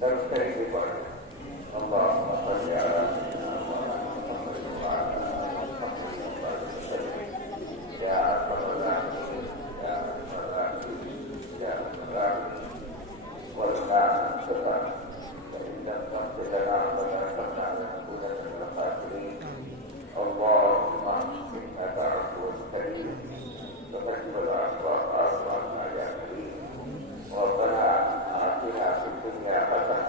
درود شریف بھی پڑھ لیں۔ اللهم صل على سيدنا محمد وعلى آل محمد وبارك وسلم يا أرحم الراحمين يا أرحم الراحمين يا أرحم الراحمين والعاقبة فإن لم تغفر لنا وترحمنا لنكونن من الخاسرين. اللهم إنك عفو كريم تحب العفو فاعف عنا يا كريم. ربنا آتنا في الدنيا حسنة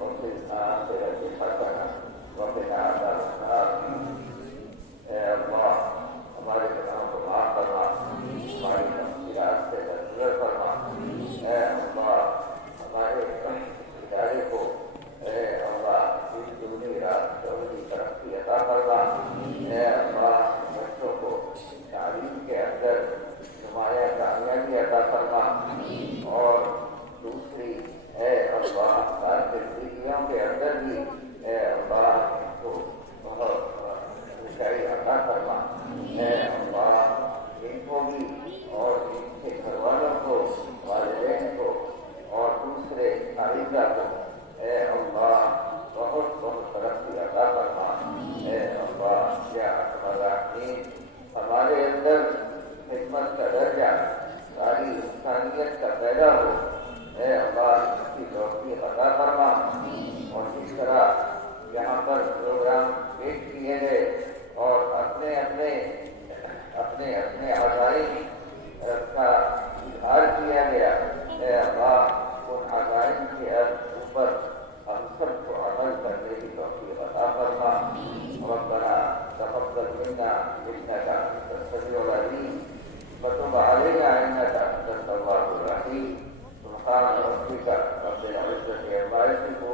وفي الآخرة حسنة وقنا عذاب النار. اے اللہ ہمارے گناہوں کو معاف فرما، ہماری تقصیرات سے درگزر فرما. اے اللہ ہمارے ادارے کو اے اللہ اس دنیا رات چودھری ترقی عطا فرما. اے اللہ بچوں کو تعلیم کے اندر نمایاں کامیابی عطا فرما، اور دوسری اے اللہ کارکردگیوں کے اندر بھی اے اللہ ان کو بہت خوشحالی عطا فرما. اے اللہ ان کو بھی اور ان کے گھر والوں کو، والدین کو اور دوسرے عائلہ کو اے اللہ بہت بہت ترقی عطا فرما. اے اللہ یا ارحم الراحمین ہمارے اندر خدمت کا درجہ ساری انسانیت کا پیدا ہو. اے اللہ اس کی توفیق عطا فرما. اور جس طرح یہاں پر پروگرام پیش کیے گئے اور اپنے اپنے عزائم کا اظہار کیا گیا، اے اللہ ان عزائم کے اوپر ہم سب کو عمل کرنے کی توفیق عطا فرما. ربنا تقبل منا انك انت السميع العليم وتب علينا انك انت التواب الرحيم. سبحان ربك رب العزة عما يصفون